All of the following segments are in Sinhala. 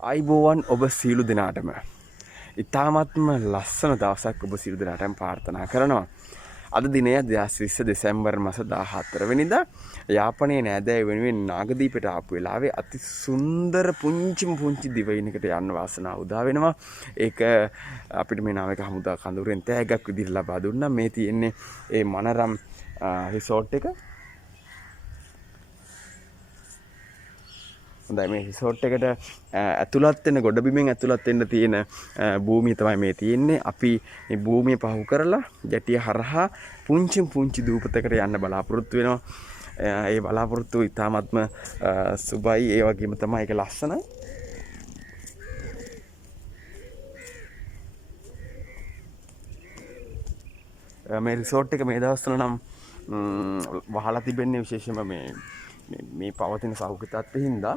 අයිබෝවන් ඔබ සියලු දෙනාටම ඉතාමත්ම ලස්සන දවසක් ඔබ සියලු දෙනාටම ප්‍රාර්ථනා කරනවා. අද දිනය 2020 දෙසැම්බර් මාස 14 වෙනිදා යාපනයේ නෑදෑය වෙනුවෙන් නාගදීපයට ආපු වෙලාවේ අති සුන්දර පුංචි දිවයිනකට යන්න වාසනාව උදා වෙනවා. ඒක අපිට මේ නාවික හමුදා කඳවුරෙන් තෑග්ගක් විදිහට ලබා දුන්නා. මේ තියෙන්නේ ඒ මනරම් රිසෝට් එක. හොඳයි මේ රිසෝට් එකට ඇතුළත් වෙන ගොඩබිමෙන් ඇතුළත් වෙන්න තියෙන භූමිය තමයි මේ තියෙන්නේ. අපි මේ භූමිය පහු කරලා ජැටිය හරහා පුංචි දූපතකට යන්න බලාපොරොත්තු වෙනවා. ඒ බලාපොරොත්තු ඉතාමත්ම සුබයි. ඒ වගේම තමයි ඒක ලස්සනයි. මේ රිසෝට් එක මේ දවස්වල නම් වහලා තිබෙන්නේ විශේෂයෙන්ම මේ පවතින සෞඛ්‍ය තත්ත්වෙ හින්දා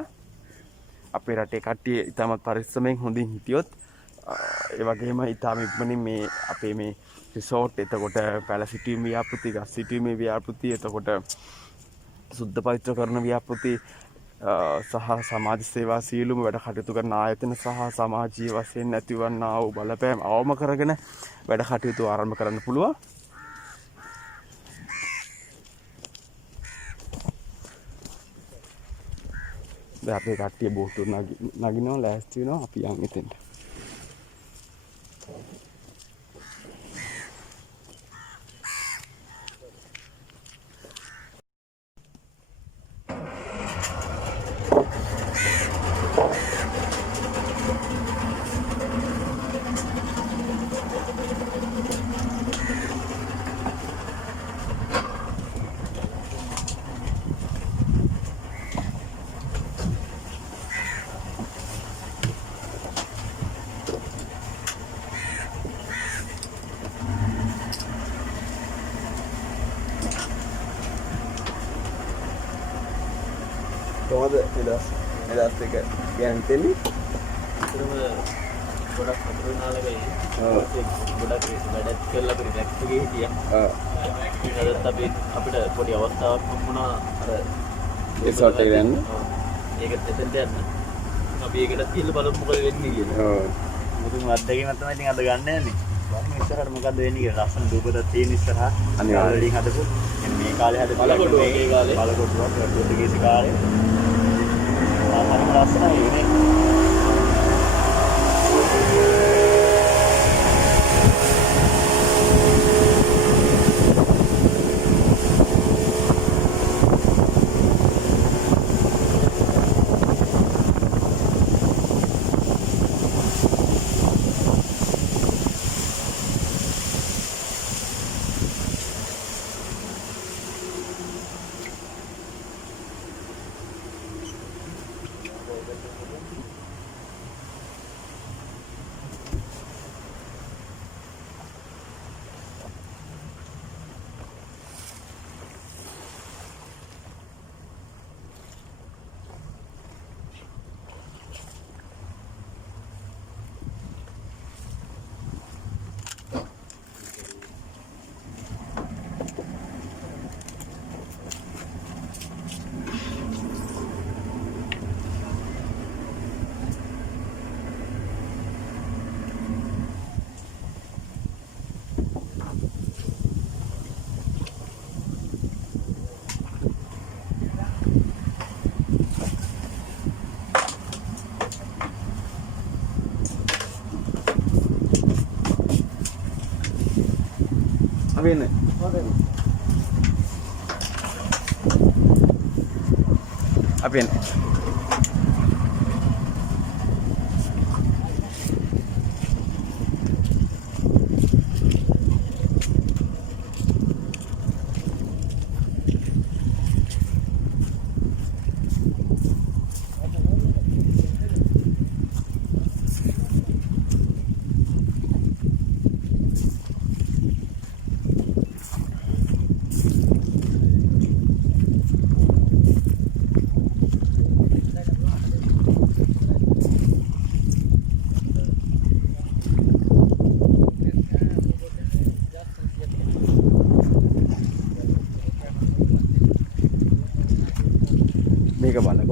අපේ රටේ කට්ටිය ඉතාමත් පරිස්සමෙන් හොඳින් හිටියොත් ඒ වගේම ඉතාම ඉක්මනින් මේ අපේ මේ රිසෝට් එතකොට පැල සිටීමේ ව්‍යාපෘති, ගස් සිටීමේ ව්‍යාපෘති, එතකොට සුද්ධ පවිත්‍ර කරන ව්‍යාපෘති සහ සමාජ සේවා සියලුම වැඩ කටයුතු කරන ආයතන සහ සමාජීය වශයෙන් නැතිවන්නා වූ බලපෑම් අවම කරගෙන වැඩ කටයුතු ආරම්භ කරන්න පුළුවන්. දැන් අපේ කට්ටිය බෝට්ටුව නගිනවා ලෑස්ති වෙනවා අපි යන් එතෙන්ට. කොහොමද එදස් එක කියන්නේ තෙන්නේ? ඒකම ගොඩක් අතුරු නාලකයි. ගොඩක් වැඩත් කරලා අපිට ටැක්ස් එකේ හිටියා. ඊටත් අපිට පොඩි අවස්ථාවක් වුණා අර රිසෝට් එකට යන්න. ඒක එතෙන්ට යන්න. අපි ඒකටත් කියලා බලමු මොකද වෙන්නේ කියලා. මුතුන් අත්දැකීමක් තමයි ඉතින් අද ගන්න යන්නේ. බලමු ඉස්සරහට මොකද වෙන්නේ කියලා. ලස්සන දූපතක් තියෙන ඉස්සරහා. අනිවාර්යයෙන් හදපු. මේ කාලේ හදපු බලකොටුවේ කාලේ. බලකොටුවක් පොර්තුගීසි කාලේ. හරිම ලස්සනයි නේ. අපි එන්නේ. අපි එන්නේ.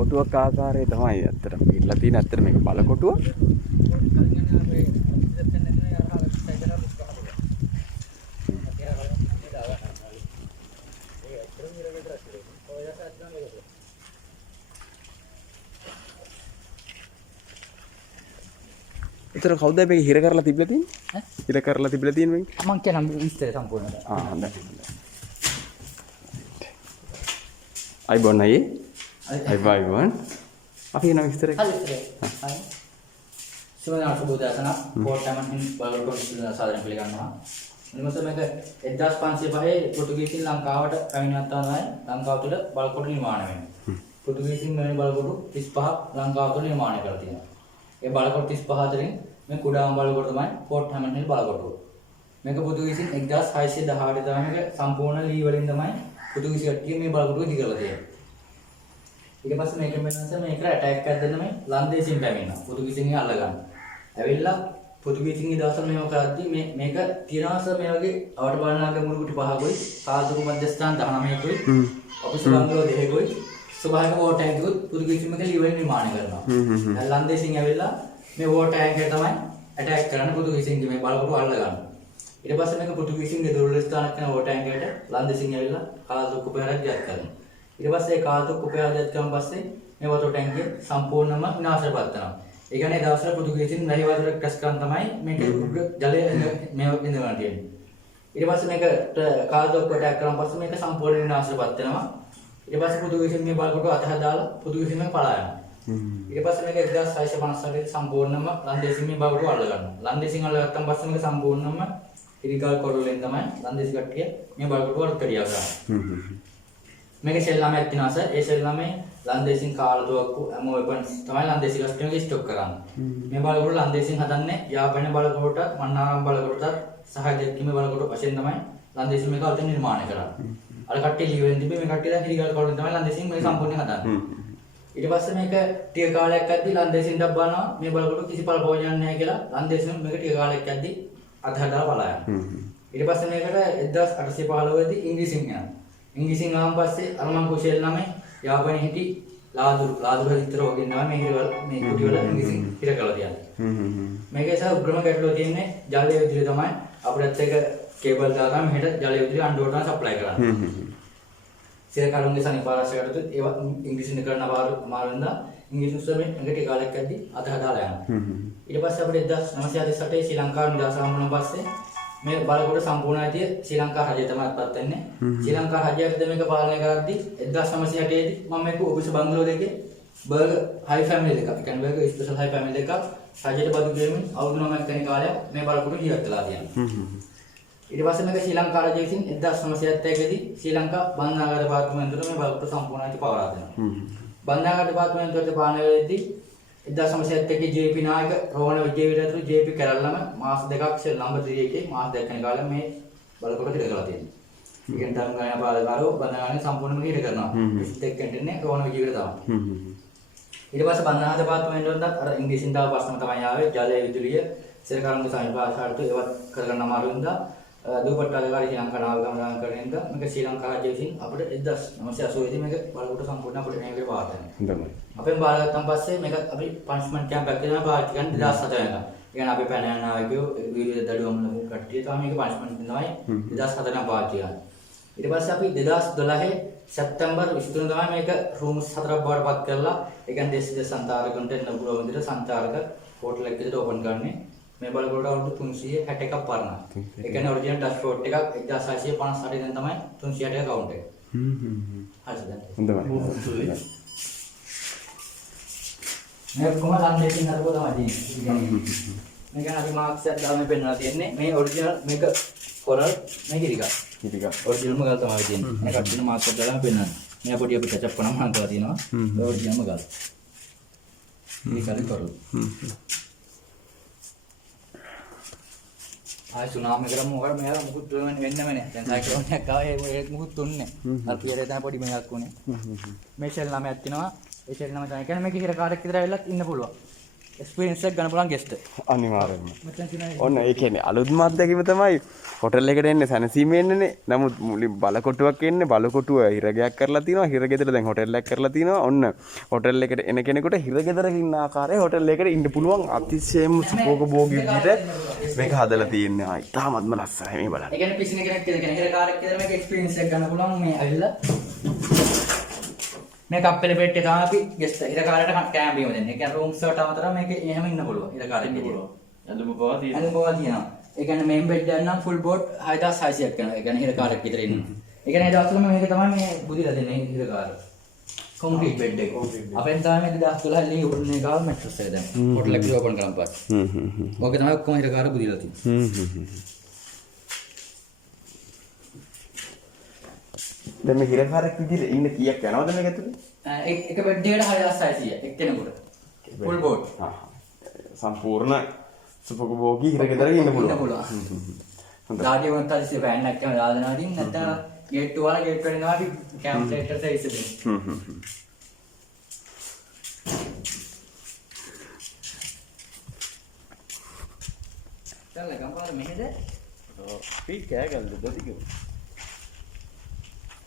කොටුවක් ආකාරයේ තමයි ඇත්තටම ඉట్లా තියෙන ඇත්තට මේක බලකොටුව. ඒතර කවුද මේක හිර කරලා තිබිලා තියෙන්නේ? හිර කරලා තිබිලා තියෙන්නේ මේක? මං කියනම් විස්තරය සම්පූර්ණද? හොඳයි. අයිබෝන් අයියේ. අයිබෝන්. අපි එන විස්තරය. හරි විස්තරය. හරි. සුබදා සුබදාසන පොට්ටමන් බලකොට සාධන පිළිගන්නවා. මොනවද මේක 1505 පොර්තුගීසින් ලංකාවට පැමිණියත් තමයි ලංකාව තුළ බලකොට නිර්මාණය වෙන්නේ. පොර්තුගීසින් මේ බලකොට 35 ලංකාව තුළ නිර්මාණය කරලා තියෙනවා. ඒ බලකොට 35 අතරින් මේ කුඩාම බලකොට තමයි පෝට් හැමන්හිල් බලකොට. මේක පොර්තුගීසින් 1618 තමයි මේක සම්පූර්ණ ලී වලින් තමයි පොර්තුගීසි කට්ටිය මේ බලකොට ඉදි කරලා තියෙන්නේ. ඊට පස්සේ මේක වෙනස මේකට ඇටැක් එකක් දෙන්න මේ ලන්දේසින් පැමිණෙනවා. පොර්තුගීසින් අල්ල ගන්න. ඇවිල්ලා පොර්තුගීසින්ගේ දවසට මේව කරද්දී මේක තියනවාස මේ වගේ අවට බලනාගේ මුරුකුටි පහකුයි සාධක මධ්‍යස්ථාන 19කුයි ඔෆිස් බංගලෝ දෙකකුයි ස්වභාවික වෝටර් ටැංකියකුත් පොර්තුගීසින් මේක ලී වලින් නිර්මාණය කරනවා. ලන්දේසින් ඇවිල්ලා මේ වෝටර් ටැංකිය තමයි ඇටැක් කරන්න පොර්තුගීසින්ගේ මේ බලකොට අල්ල ගන්න. ඊට පස්සේ මේක පොර්තුගීසින්ගේ දුර්වල ස්ථානයක් වෙන වෝටර් ටැංකියට ලන්දේසින් ඇවිල්ලා කාලතුක් උපයාරයක් ජත් කරනවා. ඊට පස්සේ කාලතුක් උපයාරයක් ජත් කරන පස්සේ මේ වෝටර් ටැංකිය සම්පූර්ණයෙන්ම විනාශයටපත් වෙනවා. ඒ කියන්නේ දවසට පොර්තුගීසින් වැහි වතුර ක්‍රස් කරන් තමයි මේක ජලය මේ ඉඳලා තියෙන්නේ. ඊට පස්සේ මේකට කාලතුක් ඇටැක් කරන පස්සේ මේක සම්පූර්ණ විනාශයටපත් වෙනවා. ඊට පස්සේ පොර්තුගීසින් මේ බලකොට අතහැරලා පොර්තුගීසින් මේ පලා යනවා. ඊට පස්සේ මේක 1658 සම්පූර්ණයෙන්ම ලන්දේසින් මේ බලකොට අල්ල ගන්නවා. ලන්දේසින් අල්ලගත්තන් පස්සේ මේක සම්පූර්ණයෙන්ම ඉරිගල් කොරලෙන් තමයි ලන්දේසි කට්ටිය මේ බලකොට වර්ක් කරියා කරන්නේ. මේක සෙල්ලමක් තියෙනවා සර්. ඒ සෙල්ලමේ ලන්දේසින් කාලතුවක්කු හැම වෙපන්ස් තමයි ලන්දේසි කස්ටමර්ගේ ස්ටොක් කරන්නේ. මේ බලකොට ලන්දේසින් හදන්නේ යාපනයේ බලකොට මන්නාරම් බලකොට සහ දෙක්කීමේ බලකොට වශයෙන් තමයි ලන්දේසින් මේක අලුතෙන් නිර්මාණය කරන්නේ. අර කට්ටිය ලීවෙන් තිබ්බේ මේ කට්ටිය දැන් ඉරිගල් කොරලෙන් තමයි ලන්දේසින් මේක සම්පූර්ණයෙන් හදන්නේ. ඊට පස්සේ මේක ටික කාලයක් යද්දි ලන්දේසින් දබ්බනවා මේ බලකොට කිසි පළ ප්‍රයෝජනයක් නැහැ කියලා ලන්දේසින් මේක ටික කාලයක් යද්දි අතහැරලා පලා යනවා. ඊට පස්සේ මේකට 1815 දී ඉංග්‍රීසියෙන් යනවා. ඉංග්‍රීසියෙන් ආවන් පස්සේ අරමං කුෂේල් නමේ යාපනයේ හිටි ලාදුරු හිතර වගේ නම මේ කුටි වල ඉංග්‍රීසියෙන් හිර කරලා තියන්නේ. මේකේ සා උග්‍රම ගැටලුව තියෙන්නේ ජලය විදුලිය තමයි අපිටත් එක කේබල් දාලා මෙහෙට ජලය විදුලිය අන්ඩෝටන සප්ලයි කරන්නේ. සිරකරුන්ගේ සනිපාරාශයකට ඒවා ඉංග්‍රීසියෙන් කරන අමාරුවෙන්ද ඉංග්‍රීසි උත්සවයෙන් මේක ටික කාලයක් යද්දි අතහැරලා යනවා. ඊට පස්සේ අපිට 1948 ශ්‍රී ලංකාව නිදහස හම්බුනන් පස්සේ මේ බලකොට සම්පූර්ණ ඇතිය ශ්‍රී ලංකා රජය තමයි අත්පත් වෙන්නේ. ශ්‍රී ලංකා රජයට මේක පාලනය කරද්දී 1968 දී මම මේක ඔෆිස් බංගලෝ දෙකේ බර්ගර් හයි ෆැමිලි දෙකක්. ඒ කියන්නේ බර්ගර් ස්පෙෂල් හයි ෆැමිලි දෙකක් රජයට බදු ගෙමින් අවුරුදු 9ක් වෙන කාලයක් මේ බලකොට ජීවත් වෙලා තියෙනවා. ඊට පස්සේ මේක ශ්‍රී ලංකා රජය විසින් 1971 දී ශ්‍රී ලංකා බන්ධනාගාර දෙපාර්තමේන්තුවට මේ බලකොට සම්පූර්ණ ඇති පවරා දෙනවා. බන්ධනාගාර දෙපාර්තමේන්තුවට පාලනය වෙද්දී 1971 ජේ.පී. නායක රෝහණ විජේවීර ඇතුළු ජේ.පී. කැරල්ලම මාස දෙකක් ලම්බදිරි එකේ මාස දෙකක් යන කාලෙ මේ බලකොට හිර කරලා තියෙනවා. ඊගෙන් තම ගායන පාලකරෝ බන්ධනාගාරේ සම්පූර්ණයෙන්ම හිර කරනවා. 21 ඉන්නේ රෝහණ විජේවීර තමයි. ඊට පස්සේ බන්ධනාගාර දෙපාර්තමේන්තුවෙන්ද අර ඉංග්‍රීසියෙන් තාව ප්‍රශ්න තමයි ආවේ ජලය විදුලිය සිරකරුන්ගේ සමිපාසාරට ඒවත් කරගන්න අමාරුවෙන්ද දුපට්ට අධිකාරී ශ්‍රී ලංකා නාවික ගමනාන්තරයෙන්ද මේක ශ්‍රී ලංකා රාජ්‍ය විසින් අපිට 1980 දී මේක බලකොට සම්පූර්ණ අපිට මේක පාවා දෙනවා. අපෙන් බාරගත්තන් පස්සේ මේක අපි පනිෂ්මන්ට් කැම්ප් එකක් දෙනවා පාවිච්චි කරන්න 2007 වෙනකම්. ඒ කියන්නේ අපි පැන යන නායකයෝ විවිධ දඩුවම් ලබු කට්ටිය තමයි මේක පනිෂ්මන්ට් දෙනවායි 2007 වෙනකම් පාවිච්චි කරන්නේ. ඊට පස්සේ අපි 2012 සැප්තැම්බර් 23 තමයි මේක රූම්ස් 4ක් බවට පත් කරලා ඒ කියන්නේ දේශීය සංචාරකයන්ට එන්න පුළුවන් විදිහට සංචාරක හෝටල් එකක් විදිහට ඕපන් කරන්නේ. මේ බලකොට අවුරුදු 361ක් පරණ. ඒ කියන්නේ ඔරිජිනල් ඩැෂ්බෝඩ් එකක් 1658 දැන් තමයි 360 කවුන්ට් එක. හරිද? හොඳයි. මේ කොහොමද ලන්දේසින් හදපුවා තමයි තියෙන්නේ. මේක අපි මාක්ස් එකක් දාලා මේ පෙන්නලා තියෙන්නේ. මේ ඔරිජිනල් මේක කොරල් මේක ඉරිගල්. ඔරිජිනල්ම ගල් තමයි තියෙන්නේ. මේ කට්ටිය මාක්ස් එකක් දාලා පෙන්නනවා. මේ පොඩි අපි ටච් අප් කරනවා හංගලා තියෙනවා. ඒ ඔරිජිනල්ම ගල්. මේක කොරල්. ආයි සුනාමි කරමු මොකද මෙයාලා මුකුත් වෙන්නම නැහැ. දැන් සයික්ලෝන් එකක් ආවා ඒක මුකුත් තුන්නේ. අපි පිටේ තමයි පොඩි මේයක් උනේ. මේ ෂෙල් නමයක් තියෙනවා. ඒ ෂෙල් නම තමයි කියන්නේ මේක හිර කාර්යයක් විතර වෙලත් ඉන්න පුළුවන්. එක්ස්පීරියන්ස් එකක් ගන්න පුළුවන් ගෙස්ට්. අනිවාර්යෙන්ම. මෙතන තියෙන ඔන්න ඒ කියන්නේ අලුත්ම අත්දැකීම තමයි හොටෙල් එකට එන්නේ සැනසීමෙන් එන්නේ. නමුත් මුලින් බලකොටුවක් එන්නේ බලකොටුව හිරගයක් කරලා තිනවා. හිරගෙදර දැන් හොටෙල් එකක් කරලා තිනවා. ඔන්න හොටෙල් එකට එන කෙනෙකුට හිරගෙදරක ඉන්න ආකාරයේ හොටෙල් එකට ඉන්න පුළුවන් අතිශයම සුඛෝපභෝගී විදිහට මේක හදලා තියෙන්නේ. ආ ඉතාමත්ම ලස්සනයි මේ බලන්න. ඒ කියන්නේ පිසින කෙනෙක් කියන හිරකාරයෙක් කියලා මේක එක්ස්පීරියන්ස් එකක් ගන්න පුළුවන් මේ ඇවිල්ලා මේ කප්පලේ පෙට්ටිය තමයි අපි ගෙස්ට් හිරකාරයට කෑම බීම දෙන්නේ. ඒ කියන්නේ රූම්ස් වලට අමතරව මේක එහෙම ඉන්න පුළුවන් හිරකාරයෙක් විදියට. ඇඳුම පවා තියෙනවා. ඇඳුම් පවා තියෙනවා. ඒ කියන්නේ මේන් බෙඩ් එක නම් ෆුල් බෝඩ් 6600ක් කරනවා. ඒ කියන්නේ හිරකාරයෙක් විතර ඉන්න. ඒ කියන්නේ ඒ දවස්වල මේක තමයි මේ බුදිලා දෙන්නේ හිරකාර. කොන්ක්‍රීට් බෙඩ් එක. අපෙන් තමයි මේ 2012 ලී උඩනේ ගාව මැට්‍රස් එක දැන්. හොටල් එක ඕපන් කරන් පස්සේ. ඕක තමයි ඔක්කොම හිරකාර බුදිලා තියෙන්නේ. දැන් මේ හිරකාරයෙක් විදිහට ඉන්න කීයක් යනවද මේක ඇතුලේ? එක බෙඩ් එකට 6600 එක්කෙනෙකුට. Full board. සම්පූර්ණ සුඛෝපභෝගී හිරගෙදරක ඉන්න පුළුවන්. හොඳයි. ඩාඩි වන්ට ඇස්සේ ෆෑන් එකක් තමයි දාලා දෙනවා. නැත්නම් ගේට් වල ගේට් වලින් අපි කැම්ප් ලේටර් සර්විස් දෙන්නේ. चल गंपार मेहद පී කෑ ගල්ද දොති කිව්ව.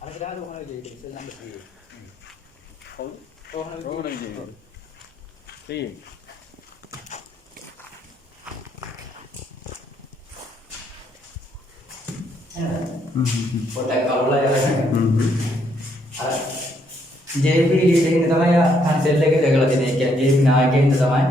අර ගාන උහන දෙයි ඉස්සෙල් නම් දෙයි. කවුද? උහන දෙයි. පී පොටක් කවුලා යන්නේ. අර JP දෙන්න තමයි කන්සෙල් එක දෙකලා තියෙන්නේ. ඒ කියන්නේ JP නායකයෙක්ද තමයි.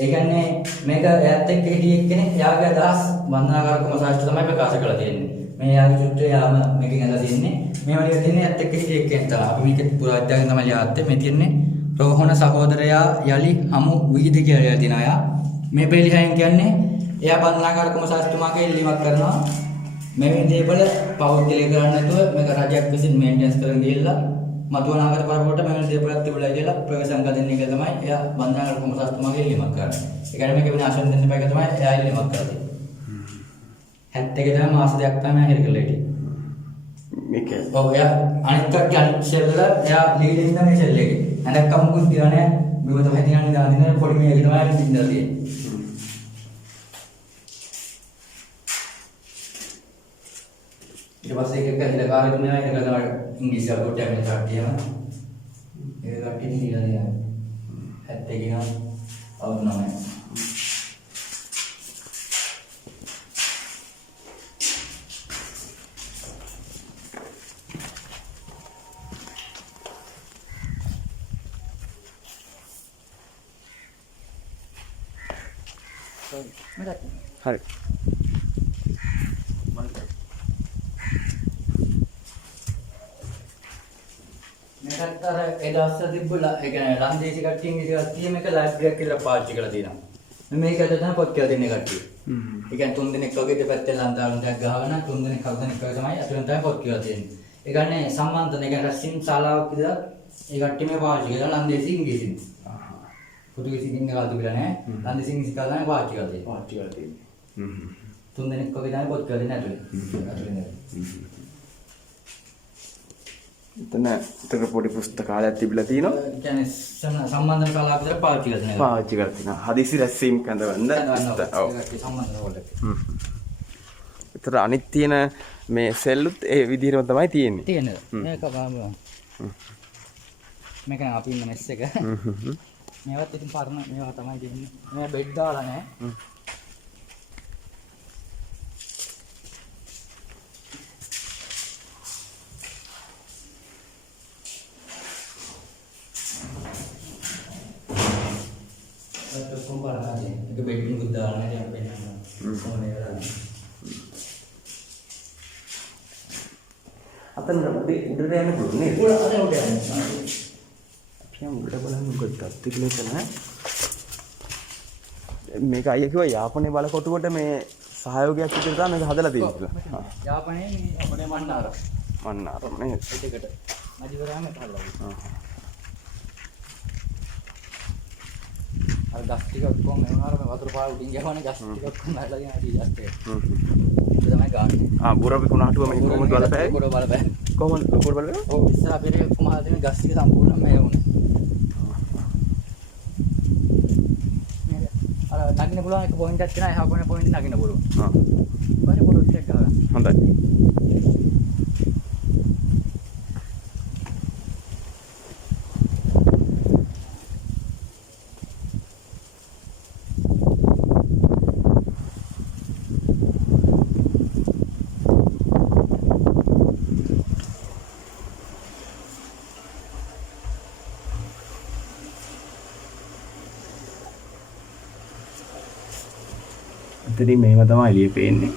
ඒ කියන්නේ මේක එයාත් එක්ක හිටිය එක්කෙනෙක් යාගේ අදහස් වන්දනාකාරක මසාජ්ට තමයි ප්‍රකාශ කරලා තියෙන්නේ. මේ යාගේ චුට්ටේ යාම මේකෙන් අදලා තියෙන්නේ. මේ වගේ තියෙන්නේ එයාත් එක්ක හිටිය එක්කෙනෙක් තමයි. අපි මේක පුරාවිද්‍යාවෙන් තමයි ලියාත්තේ. මේ තියෙන්නේ රෝහණ සහෝදරයා යලි හමු විහිද කියලා තියෙනවා. යා මේ බෙලිහයන් කියන්නේ එයා වන්දනාකාරක මසාජ්තුමාගේ ඉල්ලීමක් කරනවා. මේ දේවල් පෞද්ගලික කරන්නේ නැතුව මේක රජයක් විසින් මේන්ටෙනන්ස් කරන් ගිහිල්ලා මතුවන ආකාර පරපොරට මේ දේවල්ක් තිබුණා කියලා ප්‍රවේශම් ගන්න එක තමයි එයා බන්ධනාගාර කොමසාස්තුමාගේ ඉල්ලීමක් කරන්නේ. ඒ කියන්නේ මේක විනාශයෙන් දෙන්න බෑ තමයි එයා ඉල්ලීමක් කරන්නේ. 71 තමයි මාස දෙකක් තමයි හිරකලා හිටියේ. මේක ඔව් එයා අනිත් කට්ටිය ෂෙල් වල එයා ලීඩින් ඉන්න මේ ෂෙල් එකේ. අනක් කමුකුත් තියලා නැහැ. මේව තමයි තියන්නේ දාන්නේ පොඩි මේක තමයි ඉඳලා තියෙන්නේ. ඊට පස්සේ එක හිරකාරයෙක් නෑ ඒක තමයි ඉංග්‍රීසි අකුරට යන කට්ටියම ඒක කට්ටිය දීලා දෙනවා 71 ගිනා අවුරුදු 9 හරි. මේකට අර ඒ දවස්වල තිබුණා ඒ කියන්නේ ලන්දේසි කට්ටියන්ගේ කට්ටිය මේක ලයිබ්‍රරියක් කියලා පාවිච්චි කරලා තියෙනවා. මේකට තමයි පොත් කියලා දෙන්නේ කට්ටිය. ඒ කියන්නේ තුන් දිනක් වගේ දෙපැත්තේ ලන්දාලුන් දෙයක් ගහගෙන තුන් දිනක් හතරක් වගේ තමයි අතුලෙන් තමයි පොත් කියලා තියෙන්නේ. ඒ කියන්නේ සම්බන්ධන ඒ කියන්නේ රැස්වීම් ශාලාවක් විතර ඒ කට්ටිය මේ පාවිච්චි කරලා ලන්දේසි ඉංග්‍රීසි. පොතුගේසි ඉංග්‍රීසි කාලා තිබුණා නෑ. ලන්දේසි ඉංග්‍රීසි කාලා තමයි පාවිච්චි කරලා තියෙන්නේ. පාටි වල තියෙන්නේ. තුන් දිනක් වගේ තමයි පොත් කියලා දෙන්නේ අතුලෙන්. එතන පොඩි පුස්තකාලයක් තිබිලා තිනවා. ඒ කියන්නේ සම්බන්ධන ශාලාවක් විතර පාවිච්චි කරලා තියෙනවා. පාවිච්චි කරලා තිනවා. හදිසි රැස්වීම් කැඳවන්න. ඔව්. සම්බන්ධන වලට. ඒතර අනිත් තියෙන මේ සෙල්ලුත් ඒ විදිහටම තමයි තියෙන්නේ. තියෙනද? මේක බලමු. මේක නම් අපි ඉන්න මෙස් එක. මේවත් ඉතින් පරණ මේවා තමයි තියෙන්නේ. මේ බෙඩ් දාලා නැහැ. ඒක කොම්පරාදී. ඒක බෙඩ් එකක් දාලා නැහැ අපි පෙන්නනවා. ඕනේ වෙලාවට. අතන උඩට යන්න පුළුවන් නේද? උඩට යන්න. අපි උඩට බලන්න මොකද තත්ති කියලා මේක අයියා කිව්වා යාපනයේ බලකොටුවට මේ සහයෝගයක් විදිහට තමයි මේක හදලා තියෙන්නේ කියලා. යාපනයේ මේ අපේ මන්නාර. මන්නාර නේද? ඒකට. මදිවරාම හදලා. අර ගස් ටික ඔක්කොම එනවා වතුර පාර උඩින් ගහවනේ ගස් ටික ඔක්කොම හදලා තියෙන ඇටි ජස්ට් එක. ඒක තමයි ගාන්නේ. බුරපි කුණාටුව මේ කොහොමද බලපෑවේ? කොට බලපෑවේ. කොහොමද කොට බලපෑවේ? ඔව් ඉස්සර අපේ කොහොම හදලා තියෙන ගස් ටික සම්පූර්ණයෙන්ම මේ වුණා. මේක නගින්න පුළුවන් එක පොයින්ට් එකක් තියෙනවා. එහා කොනේ පොයින්ට් නගින්න පුළුවන්. ආ. බරි පොඩක් එකක් ගහගන්න. හොඳයි. ඉතින් මේව තමයි එළිය පේන්නේ.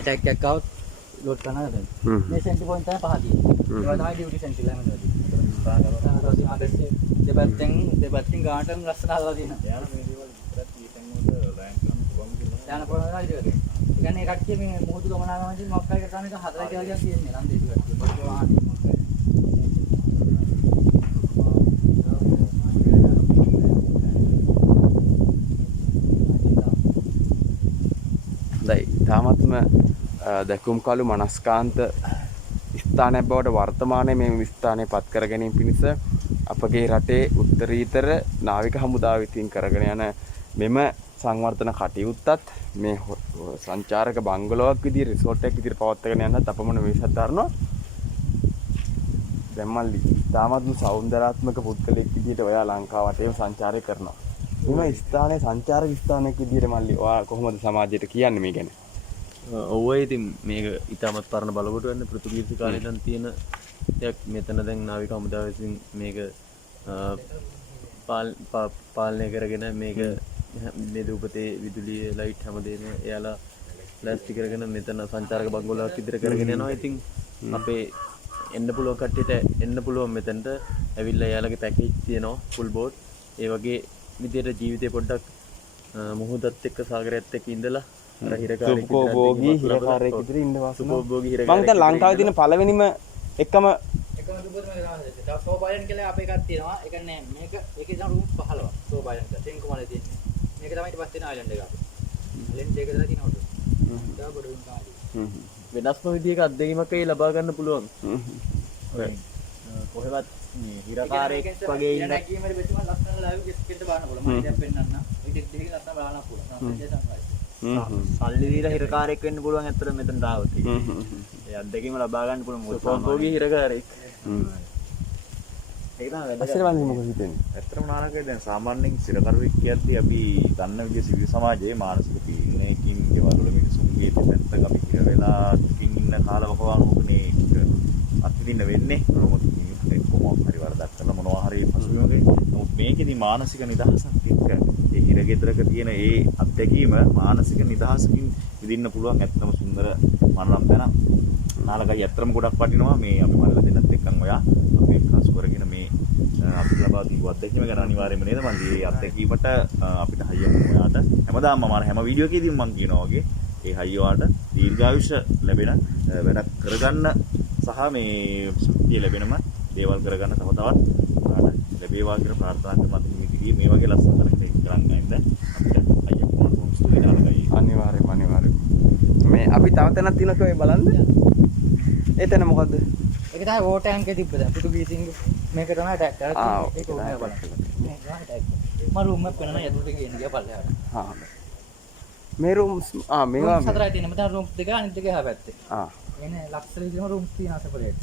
अटैक क्या का लोड करना है मैं सेंटी पॉइंट है पहा दी ये बताओ ड्यूटी सेंटी ला मैंने दी දෙපැත්තෙන් ගානටම ලස්සන හදලා තියෙනවා. යාන මේ දේවල් විතරක් ඊටන් වල ලෑන්ඩ් කරන්න පුළුවන් කියලා. යාන පොළොනවා ඉතින්. ඒ කියන්නේ කට්ටිය මේ මොහොත ගමනාගමනදී මොකක් හරි කරා මේක හදලා කියලා ගියා තියෙන්නේ නම් දේශ කට්ටිය. බස් වාහනේ මොකක් හරි. හොඳයි. තාමත්ම දැකුම් කළු මනස්කාන්ත ස්ථානයක් බවට වර්තමානයේ මේ ස්ථානය පත් කර ගැනීම පිණිස අපගේ රටේ උත්තරීතර නාවික හමුදාව විසින් කරගෙන යන මෙම සංවර්ධන කටයුත්තත් මේ සංචාරක බංගලෝවක් විදිහට රිසෝට් එකක් විදිහට පවත්වාගෙන යන්නත් අපමණ වෙහෙසක් දරනවා. දැන් මල්ලි තාමත්ම සෞන්දර්යාත්මක පුද්ගලෙක් විදිහට ඔයා ලංකාව වටේම සංචාරය කරනවා. මේ ස්ථානයේ සංචාරක ස්ථානයක් විදිහට මල්ලි ඔයා කොහොමද සමාජයට කියන්නේ මේ ගැන? ඔව් ඉතින් මේක ඊටමත් පරණ බලකොට වෙන්නේ පෘතුගීසි කාලේ ඉඳන් තියෙන දෙයක්. මෙතන දැන් නාවික හමුදාව විසින් මේක පාලනය කරගෙන මේක මේ දූපතේ විදුලිය ලයිට් හැමදේම එයාලා ප්ලාස්ටික් කරගෙන මෙතන සංචාරක බංගලෝවක් විදිහට කරගෙන යනවා. ඉතින් අපේ එන්න පුළුවන් කට්ටියට එන්න පුළුවන් මෙතනට ඇවිල්ලා එයාලගේ පැකේජ් තියෙනවා ෆුල් බෝඩ්. ඒ වගේ විදිහට ජීවිතේ පොඩ්ඩක් මුහුදත් එක්ක සාගරයත් එක්ක ඉඳලා අර හිරකාරයෙක් සුඛෝභෝගී හිරකාරයෙක් විදිහට ඉන්න වාසනාව. සුඛෝභෝගී මම හිරකාරයෙක් දැන් ලංකාවේ තියෙන පළවෙනිම එකම දුපත මේක තමයි. තව සෝබායන් කියලා අපේ එකක් තියෙනවා. ඒ කියන්නේ මේක ඒකේ තමයි රූම් 15ක් සෝබායන් කියලා. තෙන්කුමලේ තියෙන්නේ. මේක තමයි ඊට පස්සේ තියෙන ආයිලන්ඩ් එක. ආයිලන්ඩ් එක දාලා තියෙන හොටල්. ඒක බඩ රූම් තමයි. වෙනස්ම විදිහක අත්දැකීමක් ඒ ලබා ගන්න පුළුවන්. කොහෙවත් මේ හිරකාරයෙක් වගේ ඉන්න කීමේ බෙතිම ලස්සන ලයිව් ගෙස්ට් බලන්න පුළුවන්. මම දැන් පෙන්නන්න. ඒක දෙකකින් ලස්සන බලන්න පුළුවන්. සල්ලි දීලා හිරකාරයෙක් වෙන්න පුළුවන් ඇත්තට මෙතනට ආවොත්. ඒ අත්දැකීම ලබා ගන්න පුළුවන්. සුඛෝභෝගී හිරකාරයෙක්. ඒක තමයි ඇත්තට වන්නේ මොකද හිතෙන්නේ? ඇත්තටම නානකේ දැන් සාමාන්‍යයෙන් සිරකරුවෙක් කියද්දී අපි දන්න විදිහ සිවිල් සමාජයේ මානසික පීඩනයකින් ගෙවල් වල මිනිසුන්ගේ දෙපැත්තක අපි හිර වෙලා දුකින් ඉන්න කාලවකවානුවකනේ අත්විඳින්න වෙන්නේ. මොකද මේක කොහොමද හරි වරදක් කරලා මොනවා හරි පසුබිමක. නමුත් මේකෙදි මානසික නිදහසක් එක්ක ඒ හිරගෙදරක තියෙන ඒ අත්දැකීම මානසික නිදහසකින් විඳින්න පුළුවන්. ඇත්තම සුන්දර මනරම් තැන. නාලකයි ඇත්තම ගොඩක් වටිනවා මේ අපි මල්ල දෙන්නත් එක්කන් ඔයා අපි කසු කරගෙන මේ අපිට ලබා දීපු අත්දැකීම ගැන අනිවාර්යයෙන්ම නේද මල්ලි. මේ අත්දැකීමට අපිට හයියක් ඔයාට හැමදාම මම හැම වීඩියෝ එකේදීම මම කියනවා වගේ ඒ හයිය ඔයාට දීර්ඝායුෂ ලැබෙන වැඩක් කරගන්න සහ මේ ශක්තිය ලැබෙනම දේවල් කරගන්න තව තවත් ඔයාට ලැබේවා කියලා ප්‍රාර්ථනා කරනවා. මේ මේ වගේ ලස්සන කරකට කරන් ගන්න අපිට හයියක් වුණා ස්තුතියි නාලකයි. අනිවාර්යයෙන්ම මේ අපි තව තැනක් තියෙනවා ඔය බලන්න. එතන මොකද්ද? ඒක තමයි වෝටර් ටැංක් එකේ තිබ්බ දැන් පෘතුගීසින් මේක තමයි අටැක් කරලා ආ ඒක ඕනේ බලන්න. මේ තමයි අටැක්. මම රූම් එකක් වෙනවා යතුරුට ගිහින් ගියා පල්ලෙහාට. හා මේ රූම්ස් මේවා හතරයි තියෙනවා. මෙතන රූම්ස් දෙක අනිත් දෙක එහා පැත්තේ. එන්නේ ලක්ෂර විදිහම රූම්ස් තියෙනවා separate.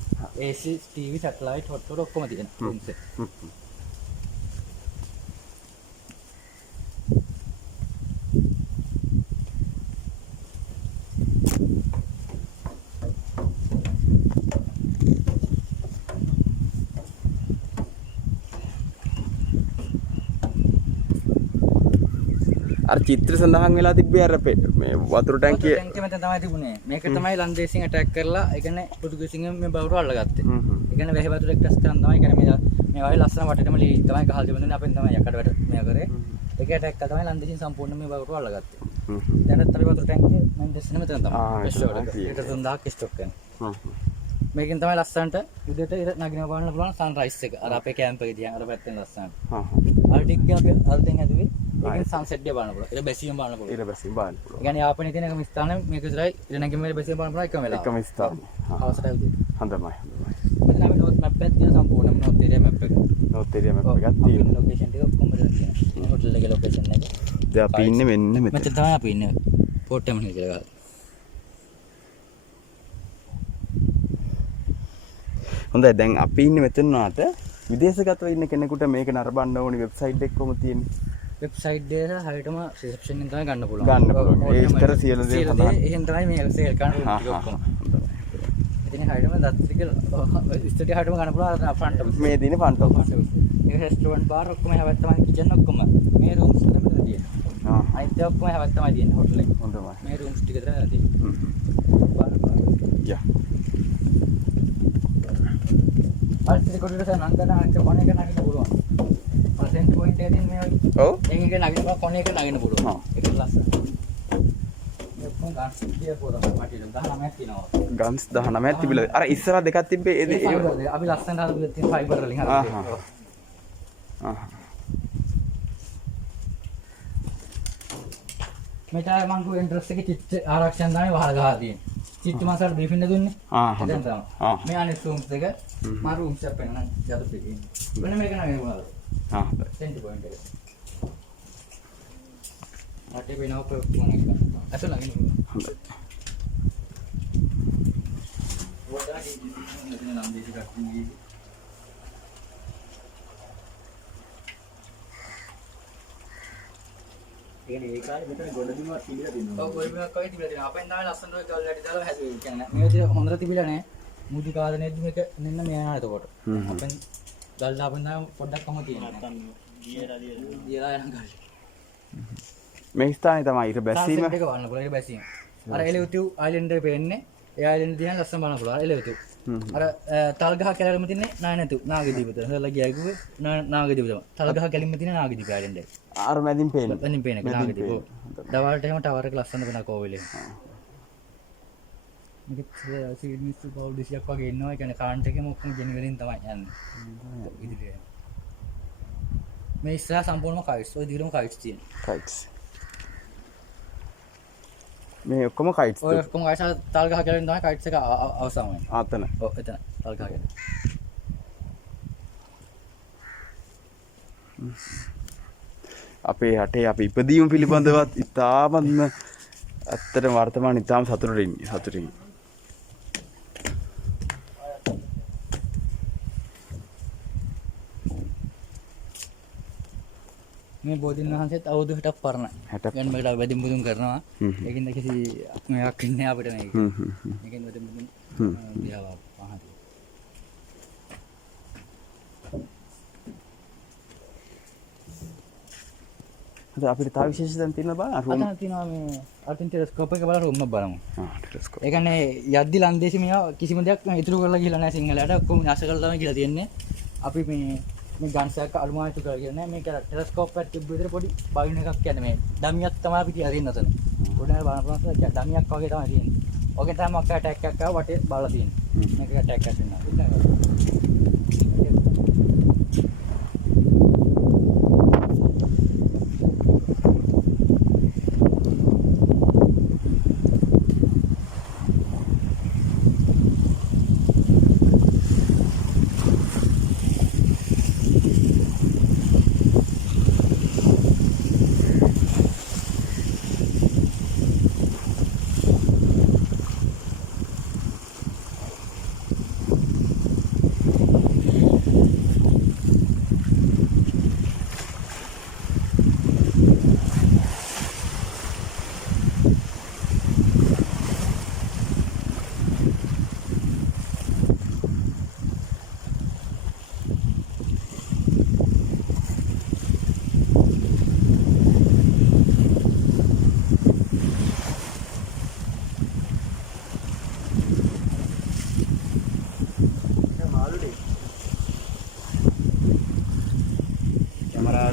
AC TV satellite hot වල ඔක්කොම තියෙනවා රූම්ස් එක. අර චිත්‍ර සඳහන් වෙලා තිබ්බේ අර මේ වතුර ටැංකිය ටැංකිය මත තමයි තිබුණේ. මේක තමයි ලන්දේසින් ඇටැක් කරලා ඒ කියන්නේ පෘතුගීසින් මේ බවුරු අල්ලගත්තේ. ඒ කියන්නේ වැහි වතුර එක්ක ස්කන් තමයි කියන්නේ මේ වගේ ලස්සන වටේටම ලී තමයි ගහලා තිබුණේ. අපෙන් තමයි යකඩ වැට මේ කරේ. ඒක ඇටැක් කරලා තමයි ලන්දේසින් සම්පූර්ණ මේ බවුරු අල්ලගත්තේ. දැනත් අර වතුර ටැංකිය මම දෙන්නේ මෙතන තමයි. ඒක 3000ක් ස්ටොක් කරනවා. මේකෙන් තමයි ලස්සනට උදේට ඉර නගිනව බලන්න පුළුවන් සන්රයිස් එක. අර අපේ කැම්ප් එකේ තියන් අර පැත්තෙන් ලස්සනට. අර ටික අපි අල්තෙන් හැදුවේ. ඒකෙන් සන්සෙට් එක බලන්න පුළුවන්. ඉර බැසීම බලන්න පුළුවන්. ඉර බැසීම බලන්න පුළුවන්. ඒ කියන්නේ යාපනයේ තියෙන එකම ස්ථාන මේක විතරයි. ඉර නැගිම වල බැසීම බලන්න පුළුවන් එකම වෙලාව. එකම ස්ථාන. අවසරයි උදේ. හොඳයි. මෙතන අපි නෝට් මැප් එකක් තියෙන සම්පූර්ණම නෝට් ඒරියා මැප් එක. නෝට් ඒරියා මැප් එකක් තියෙනවා. ලොකේෂන් ටික ඔක්කොම තියෙනවා. හොටල් එකේ ලොකේෂන් එක. දැන් අපි ඉන්නේ මෙන්න මෙතන. මෙතන තමයි අපි ඉන්නේ. පෝට් ටර්මිනල් කියලා ගහලා. හොඳයි දැන් අපි ඉන්නේ මෙතන නාට විදේශගතව ඉන්න කෙනෙකුට මේක නරඹන්න ඕනි වෙබ්සයිට් එක කොහොමද තියෙන්නේ? වෙබ්සයිට් එක හරියටම රිසෙප්ෂන් එකෙන් තමයි ගන්න පුළුවන්. ගන්න පුළුවන්. ඒ විතර සියලු දේ තමයි. එහෙන් තමයි මේ සේල් කරන්න ඔක්කොම. ඉතින් හරියටම දත්තික ස්ටඩි හරියටම ගන්න පුළුවන් ෆ්‍රන්ට් ඔෆිස්. මේ දිනේ ෆ්‍රන්ට් ඔෆිස්. මේ රෙස්ටෝරන්ට් බාර් ඔක්කොම හැවත් තමයි කිචන් ඔක්කොම. මේ රූම්ස් වල මෙතන තියෙනවා. අනිත් ඔක්කොම හැවත් තමයි තියෙන්නේ හොටල් එකේ. හොඳයි. මේ රූම්ස් ටික විතර තියෙන්නේ. යා. අල්ටි කොටට නංගන අන්ට කොන එක නගින්න පුළුවන්. පර්සන්ට් පොයින්ට් එකකින් මේ ඔව්. එංග එක නගින්න කොන එක නගින්න පුළුවන්. ඒක ලස්සන. මේ කොන් ගාස් කිය පොරම මාටිල 19ක් තියෙනවා. ගන්ස් 19ක් තිබිලා. අර ඉස්සරහ දෙකක් තිබ්බේ ඒ අපි ලස්සනට හදලා තියෙන ෆයිබර් වලින් හදලා. මෙතන මං ගෝ එන්ට්‍රස් එකේ චිත්ත ආරක්ෂණ තමයි වහලා ගහලා තියෙන්නේ. චිත්ත මාසාට බ්‍රීෆින් දුන්නේ. හොඳයි. දැන් තමයි. මේ අනිත් රූම්ස් දෙක මම රූම්ස් එක පෙන්නන යතු පිටින්. වෙන මේක නගින්න මොනවද? හොඳයි. සෙන්ටර් පොයින්ට් එක. අටේ වෙනව ප්‍රොක්ට් එක. අසල නගින්න. හොඳයි. වඩා කිසි නම් දෙකක් තියෙන්නේ. ඒ කාලේ මෙතන ගොඩබිමක් තිබිලා තියෙනවා. ඔව් ගොඩබිමක් වගේ තිබිලා තියෙනවා. අපෙන් තමයි ලස්සන ඔය කල් යටි දාලා හැදුවේ. කියන්නේ මේ විදිහට හොඳට තිබිලා නැහැ. මුදි කාලෙනෙදි මේක නෙන්න මේ යනවා එතකොට. අපෙන් ගල් දාපෙන් තමයි පොඩ්ඩක් කොහොම තියෙන්නේ. නැත්තම් ගියලා යන ගල්. මේ ස්ථානේ තමයි ඊට බැසීම. සන්සෙට් එක බලන්න පුළුවන්. ඒක බැසීම. අර එලෙව්තිව් අයිලන්ඩ් එක පේන්නේ. ඒ අයිලන්ඩ් දිහා ලස්සන බලන්න පුළුවන්. එලෙව්තිව්. අර තල්ගහ කැලේම තින්නේ නායනතු නාගදීප විතර. හොල්ලා ගියා කිව්වේ නාගදීප තමයි. තල්ගහ කැලින්ම තියෙන නාගදීප අයිලන්ඩ් එක. අර මැදින් පේන. මැදින් පේන එක නාගදීප. ඔව්. දවල්ට එහෙම ටවර් එක ලස්සන වෙනවා කෝවිලේ. මේක සීඩ් මිස්ටර් පවුල් 200ක් වගේ ඉන්නවා. ඒ කියන්නේ කාන්ට් එකේම ඔක්කොම ජෙනවලින් තමයි යන්නේ. ඉදිරියට. මේ ඉස්සරහ සම්පූර්ණම කයිට්ස්. ඔය දිගටම කයිට්ස් තියෙනවා. කයිට්ස්. මේ ඔක්කොම කයිට්ස්. ඔය ඔක්කොම කයිට්ස් තල්ගහ කැලෙන් තමයි කයිට්ස් එක අවසන් වෙන්නේ. ආතන. ඔව් එතන තල්ගහ කැලේ. අපේ රටේ අපි ඉපදීම පිළිබඳවත් ඉතාමත්ම ඇත්තටම වර්තමාන ඉතාම සතුටින් ඉන්නේ. සතුටින්. මේ බෝධින් වහන්සේත් අවුරුදු 60ක් පරණයි. 60ක්. ගන්න මේකට වැඩිම බුදුන් කරනවා. ඒකින්ද කිසි මෙයක් ඉන්නේ අපිට මේක. මේකෙන් වැඩිම බුදුන් දිහා පහත. අද අපිට තව විශේෂ දැන් තියෙනවා බලන්න රූම්. අතන තියෙනවා මේ අර්තින් ටෙලස්කෝප් එක බලලා රූම් එක බලමු. ටෙලස්කෝප්. ඒ කියන්නේ යද්දි ලන්දේසි මේවා කිසිම දෙයක් ඉතුරු කරලා ගිහලා නැහැ සිංහලයට. ඔක්කොම නැස කරලා තමයි කියලා තියෙන්නේ. අපි මේ ගන්ස් එකක් අලුමාරිතු කරලා කියන්නේ මේක ටෙලස්කෝප් එකක් තිබ්බ විතර පොඩි බයින් එකක් කියන්නේ මේ ඩමියක් තමයි අපි තියලා තියෙන්නේ අතන. පොඩ්ඩක් බලන්න පුළුවන් ඩමියක් වගේ තමයි තියෙන්නේ. ඔකෙන් තමයි මොකක් ඇටැක් එකක් ආව වටේ බලලා තියෙන්නේ. මේක ඇටැක් එකක් දෙනවා.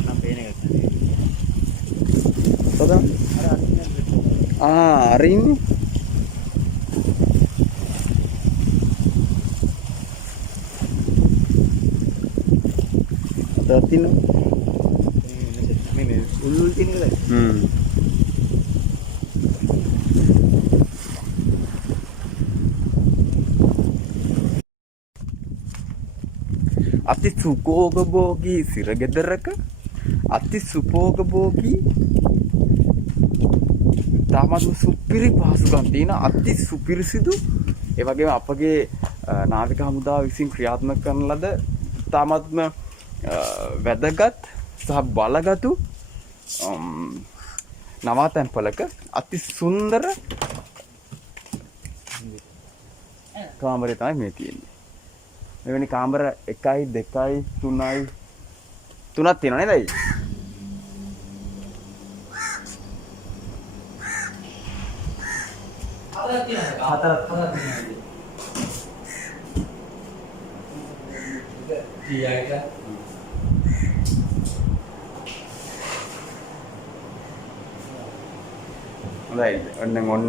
නම් පේන එකක් නෙවෙයි. කොතන? අර ඉන්නේ. අතක් තියෙනවා. මේ උල්ලුල් තියෙන එකද? අති සුඛෝපභෝගී සිරගෙදරක අති සුභෝගභෝගී තාමත් සුපිරි පහසුකම් තියෙන අති සුපිරිසිදු ඒ වගේම අපගේ නාවික හමුදාව විසින් ක්‍රියාත්මක කරන ලද තාමත්ම වැදගත් සහ බලගතු නවාතැන්පලක අති සුන්දර කාමරය තමයි මේ තියෙන්නේ. මෙවැනි කාමර 1යි 2යි 3යි 3ක් තියෙනවා නේද? අයි හතරක් තියෙනවා. හොඳයි. ඔන්න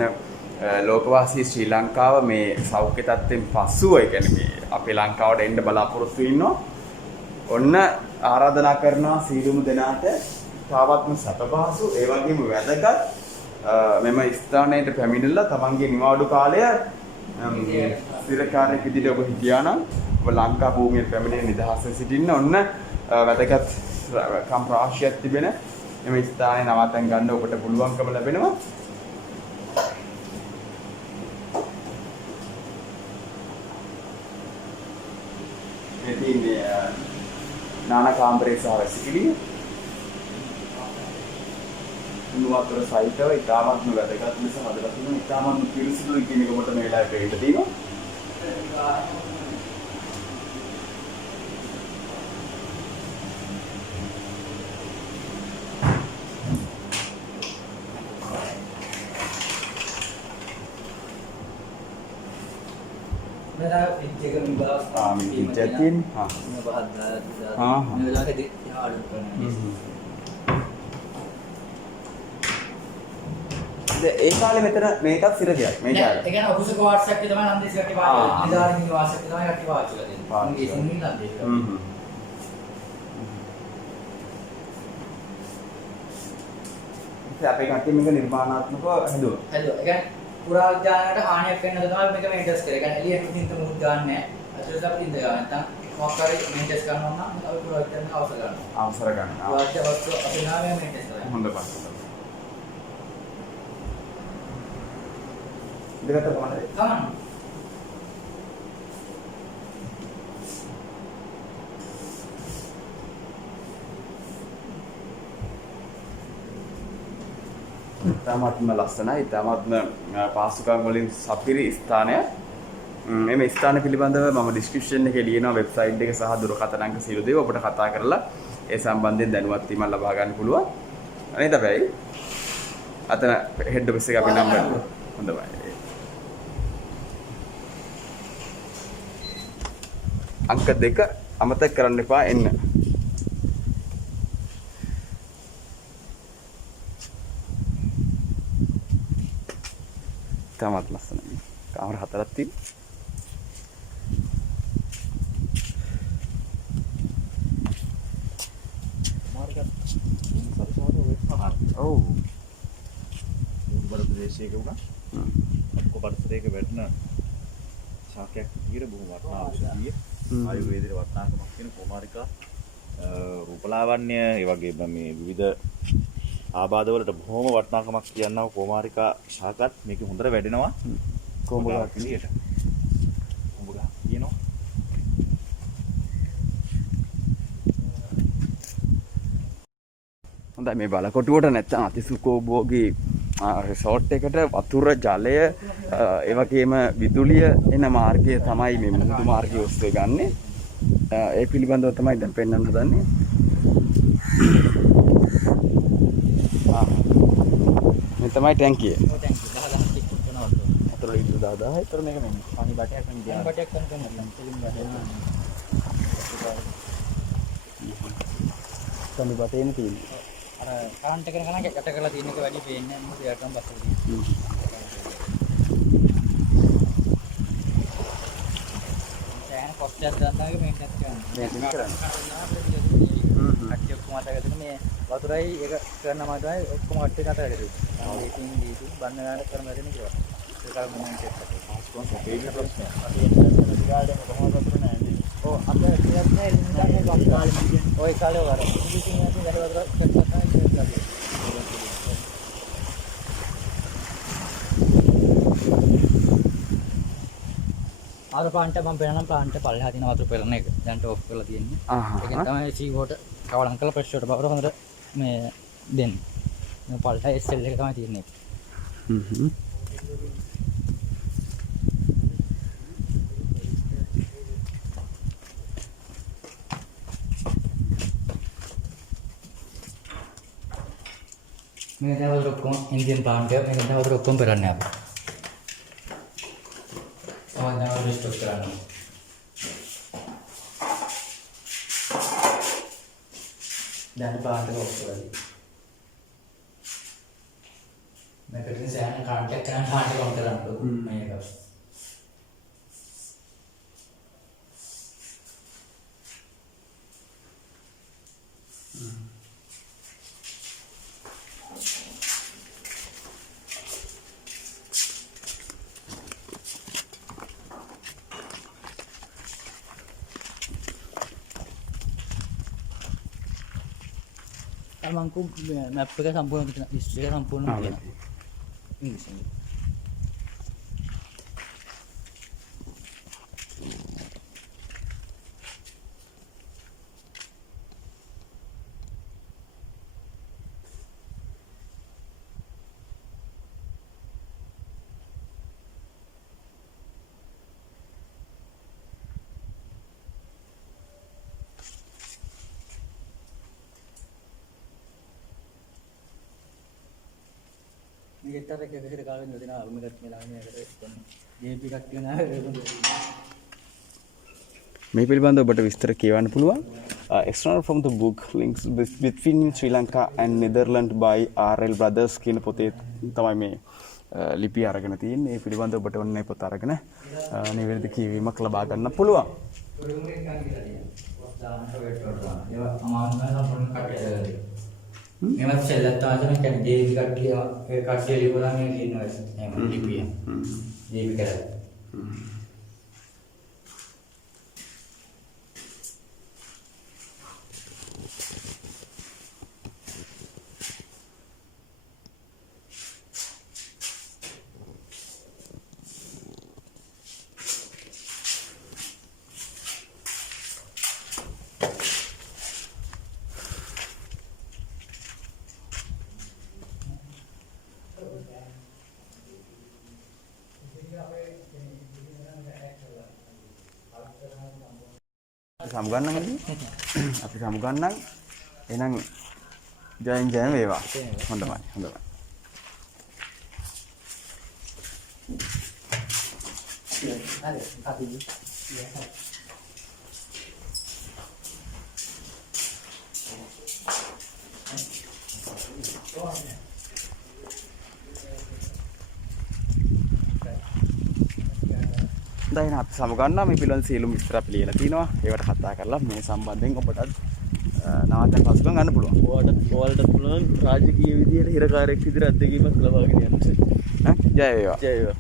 ලෝකවාසී ශ්‍රී ලංකාව මේ සෞඛ්‍ය තත්ත්වයෙන් පසුව ඒ කියන්නේ මේ අපේ ලංකාවට එන්න බලාපොරොත්තු ඉන්නවා. ඔන්න ආරාධනා කරනවා සීලුම දෙනාට තාවත්ම සැප පහසු ඒ වගේම වැදගත් මෙම ස්ථානයට පැමිණිලා තමන්ගේ නිවාඩු කාලය සිරකාරයෙක් විදිහට ඔබ හිටියා නම් ඔබ ලංකා භූමියේ පැමිණෙන නිදහසේ සිටින්න ඔන්න වැදගත් කම් රාශියක් තිබෙන මෙම ස්ථානයේ නවතන් ගන්න ඔබට පුළුවන්කම ලැබෙනවා. මේ නාන කාමරේ සහ වැසිකිළිය උණුවතුර සහිතව ඉතාමත්ම වැදගත් ලෙස හදලා තියෙනවා. ඉතාමත්ම පිරිසිදුයි කියන එක ඔබට මේ වෙලාවේ පේන්න තියෙනවා. मेरा पिक्चर का विभाग මේ පිට්ටක් තියෙන. मैं बहुत हाँ, हाँ। मैं जाके यहाँ ऑर्डर करना है ඒ කාලේ මෙතන මේකත් සිර දෙයක්. මේක ඒ කියන්නේ ඔෆිස් එක WhatsApp එකේ තමයි නම් දෙස් කටි වාචිලා නිදාරින් WhatsApp එකේ තමයි කටි වාචිලා දෙන්නේ. පාවිච්චි මේ සිංහින් නම් දෙන්න. ඉතින් අපේ කට්ටිය මේක නිර්මාණාත්මකව හදුවා. හරිද? ඒ කියන්නේ පුරා විද්‍යාලයට හානියක් වෙන්න තමයි මේක මේන්ටස් කරේ. ඒ කියන්නේ එළියට උදින්ත මුත් ගන්න නැහැ. අතට අපි ඉඳ ගන්න. නැත්නම් මොකක් හරි මේන්ටස් කරනවා නම් අපි පුරා විද්‍යාලයට අවසර ගන්නවා. අවසර ගන්නවා. වාචික වස්තු අපි නාමය මේන්ටස් කරනවා. හොඳ පාඩම. දෙකට කොහොමද? ගමන්. ඉතාමත්ම ලස්සනයි. ඉතාමත්ම පාසුකම් වලින් සපිරි ස්ථානයක්. මේ ස්ථාන පිළිබඳව මම ඩිස්ක්‍රිප්ෂන් එකේ ලියනවා වෙබ්සයිට් එක සහ දුරකථන අංක සියලු දේව ඔබට කතා කරලා ඒ සම්බන්ධයෙන් දැනුවත් වීමක් ලබා ගන්න පුළුවන්. නේද බැයි? අතන හෙඩ් ඔෆිස් එක අපි නම් ගන්නවා. හොඳයි. අංක 2 අමතක කරන්න එපා එන්න. ඉතාමත් ලස්සනයි. කාමර 4ක් තියෙනවා. ඔව්. බර ප්‍රදේශයක වුණා. ඔක්කො පරිසරයක වැටෙන ශාකයක් විදියට බොහොම වටිනා ඖෂධීය ආයුර්වේදයේ වටිනාකමක් තියෙන කුමාරිකා රූපලාවන්‍ය ඒ වගේම මේ විවිධ ආබාධ වලට බොහොම වටිනාකමක් කියනවා කුමාරිකා ශාකත් මේක හොඳට වැඩෙනවා කොඹගහ විදියට. කොඹගහ කියනවා. හොඳයි මේ බලකොටුවට නැත්තම් අතිසුඛෝභෝගී රිසෝට් එකට වතුර ජලය ඒ වගේම විදුලිය එන මාර්ගය තමයි මේ මුහුදු මාර්ගය ඔස්සේ ගන්නෙ. ඒ පිළිබඳව තමයි දැන් පෙන්වන්න හදන්නේ. මේ තමයි ටැංකිය. ඔය ටැංකිය 10,000 ටික් කරනවා. අතර ලීටර් 10,000 ඊතර මේක මේ පානි බටයක් නම් ගියා. බටයක් කරන කෙනෙක් නම් තෙලින් ගහනවා. තනි බටේන තියෙන්නේ. අර කරන්ට් එක කරන යට කරලා තියෙන එක වැඩි පේන්නේ නැහැ. මොකද ඒකම බස්සලා තියෙන්නේ. දැන් කොච්චර දාන්නගේ මේකත් මේක කරන්නේ. කට්ටිය ඔක්කොම අතගගෙන මේ වතුරයි ඒක කරන මාතයි ඔක්කොම කට්ටිය අතගගෙන තියෙනවා. ඒකින් දීතු බන්න ගන්න කරන වැඩේ නේ කියලා. ඒක මොනවා කියන්නද? ආස්කෝන් සපේජ් ප්‍රශ්නයක්. අපි ගාඩම කොහොමද වතුර නැහැ නේද? ඔව් අපේ ක්ලියර් නැහැ ඉන්නේ ඔය කාලේ වර. ඉතින් මේක වැඩි වතුර කට්ටිය කියලා. ආර ප්ලාන්ට් එක මම පේනනම් ප්ලාන්ට් එක පල්ලෙහා තියෙන වතුර පෙරන එක දැන් ඔෆ් කරලා තියෙන්නේ. ඒකෙන් තමයි සී වෝටර් කවලම් කරලා ප්‍රෙෂර් එකට බවර හොඳට මේ දෙන්නේ. මේ පල්ලෙහා SL එක තමයි තියෙන්නේ. මේක තමයි වතුර ඔක්කොම ඉන්දියන් ප්ලාන්ට් එක. මේක තමයි වතුර ඔක්කොම පෙරන්නේ අපි. Awalnya harus bergerak. Dan bahan terus lagi. Mereka ini saya kontak dengan bahan terus tu, mereka. Emangku map එක සම්පූර්ණ විතර ඉස්සේ සම්පූර්ණ තියෙනවා. ඉංග්‍රීසියෙන්. Kita reka reka kawin nanti nak umur melangnya ada JP කට්ටිය මේ පිළිබඳව ඔබට විස්තර කියවන්න පුළුවන්. External from the book links between Sri Lanka and Netherlands by RL Brothers කියන පොතේ තමයි මේ ලිපිය අරගෙන තියෙන්නේ. මේ පිළිබඳව ඔබට ඔන්න මේ පොත අරගෙන නිවැරදි කියවීමක් ලබා ගන්න පුළුවන්. memang saya tahu macam kan dia kaki liburan ni yang lipi ya dia pikir සමුගන්නම් අපි සමුගන්නම් එහෙනම් ජයෙන් ජයෙන් වේවා හොඳයි හොඳයි ada hati දැන් අපි සමුගන්නවා මේ පිළිබඳ සියලුම විස්තර අපි ලියලා තිනවා ඒවට කතා කරලා මේ සම්බන්ධයෙන් ඔබට නවතන පසුකම් ගන්න පුළුවන්. ඔයාලට පුළුවන් රාජකීය විදියට හිරකාරයෙක් විදියට අත්දැකීමක් ලබාගෙන යන්න. ජය වේවා. ජය වේවා.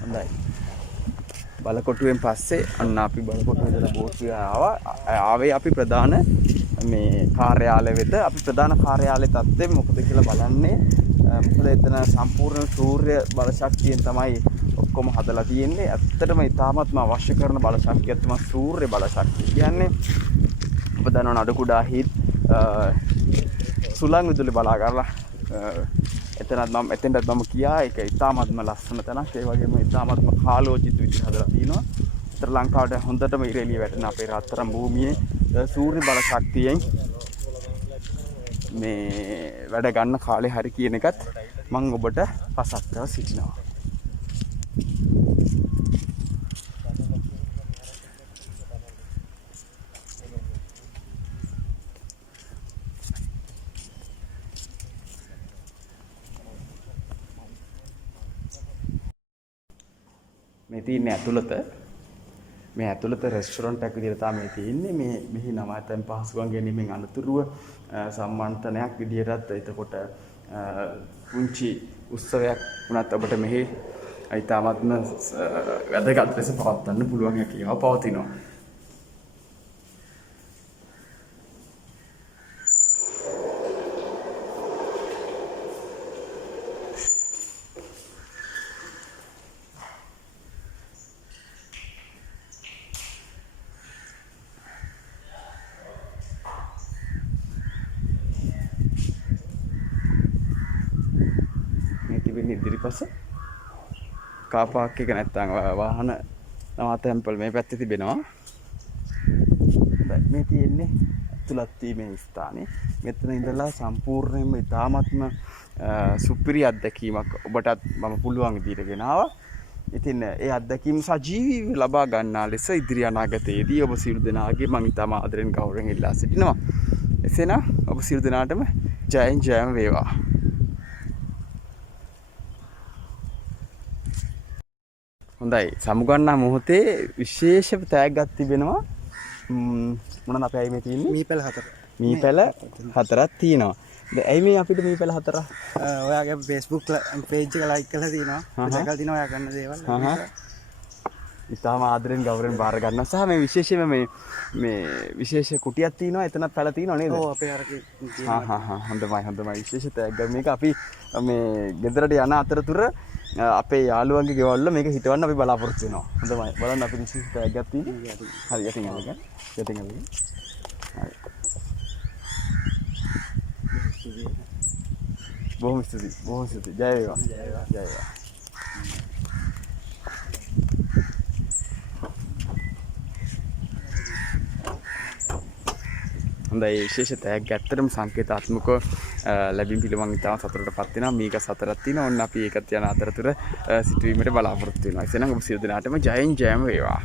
හොඳයි. බලකොටුවෙන් පස්සේ අන්න අපි බලකොටුවේ ඉඳලා බෝට්ටුවේ ආවේ අපි ප්‍රධාන මේ කාර්යාලය වෙත. අපි ප්‍රධාන කාර්යාලයේ තත්ත්වය මොකද කියලා බලන්නේ. මොකද එතන සම්පූර්ණ සූර්ය බල ශක්තියෙන් තමයි ඔක්කොම හදලා තියෙන්නේ. ඇත්තටම ඉතාමත්ම අවශ්‍ය කරන බල ශක්තියක් තමයි සූර්ය බල ශක්තිය කියන්නේ. ඔබ දන්නවනේ අඩු කුඩා හිත් සුළං විදුලි බලාගාරලා එතනත් මම කියා ඒක ඉතාමත්ම ලස්සන තැනක්. ඒ වගේම ඉතාමත්ම කාලෝචිත විදිහට හදලා තිනවා. ශ්‍රී ලංකාවට හොඳටම ඉරෙලිය වැටෙන අපේ රත්තරන් භූමියේ සූර්ය බල ශක්තියෙන් මේ වැඩ ගන්න කාලේ හරි කියන එකත් මම ඔබට පසක් කරලා සිටිනවා. මේ තියන්නේ ඇතුළත. මේ ඇතුළත රෙස්ටොරන්ට් එකක් විදිහට තමයි මේ තියෙන්නේ. මේ මෙහි නවාතැන් පහසුකම් ගැනීමෙන් අනතුරුව සම්මානතනයක් විදිහටත් එතකොට පුංචි උත්සවයක් වුණත් ඔබට මෙහි ඉතාමත්ම වැදගත් ලෙස පවත්වන්න පුළුවන් හැකියාව පවතිනවා. ඉදිරිපස කාර් පාක් එක නැත්තම් වාහන නවාතැන්පල් මේ පැත්තේ තිබෙනවා. මේ තියෙන්නේ ඇතුළත් වීමේ ස්ථානේ. මෙතන ඉඳලා සම්පූර්ණයෙන්ම ඉතාමත්ම සුපිරි අත්දැකීමක් ඔබටත් මම පුළුවන් විදිහට ගෙනාවා. ඉතින් ඒ අත්දැකීම් සජීවීව ලබා ගන්නා ලෙස ඉදිරි අනාගතයේදී ඔබ සියලු දෙනාගේ මම ඉතාම ආදරෙන් ගෞරවයෙන් ඉල්ලා සිටිනවා. එසේනම් ඔබ සියලු දෙනාටම ජයෙන් ජයම වේවා. හොඳයි සමුගන්නා මොහොතේ විශේෂ තෑග්ගක් තිබෙනවා. මොනවාද අපේ මේ තියෙන්නේ? මීපැල 4. මීපැල 4ක් තියෙනවා. දැන් ඇයි මේ අපිට මීපැල 4? ඔයාගේ Facebook page එක like කරලා තියෙනවා. දැකලා තියෙනවා ඔයා කරන දේවල්. ඉතාලම ආදරෙන් ගෞරවයෙන් බාර ගන්නවා. සහ මේ විශේෂයෙන්ම මේ විශේෂ කුටියක් තියෙනවා. එතනත් පැල තියෙනවා නේද? ඔව් අපේ අරකේ. හොඳයි විශේෂ තෑග්ගක් මේක අපි මේ ගෙදරට යන අතරතුර අපේ යාළුවන්ගේ ගෙවල් වල මේක හිටවන්න අපි බලාපොරොත්තු වෙනවා. හොඳයි බලන්න අපි විශේෂ තෑග්ගක් තියෙනවා. හරි යටින් අරගෙන. හරි. බොහොම ස්තුතියි. ජය වේවා. ජය වේවා. හොඳයි විශේෂ තෑග්ග ඇත්තටම සංකේතාත්මකව ලැබීම පිළිබඳව ඉතාම සතුටටපත් වෙනවා. මේක 4ක් තියෙනවා. ඔන්න අපි ඒකත් යන අතරතුර සිටුවීමට බලාපොරොත්තු වෙනවා. එසේනම් ඔබ සියලු දෙනාටම ජයෙන් ජයම වේවා.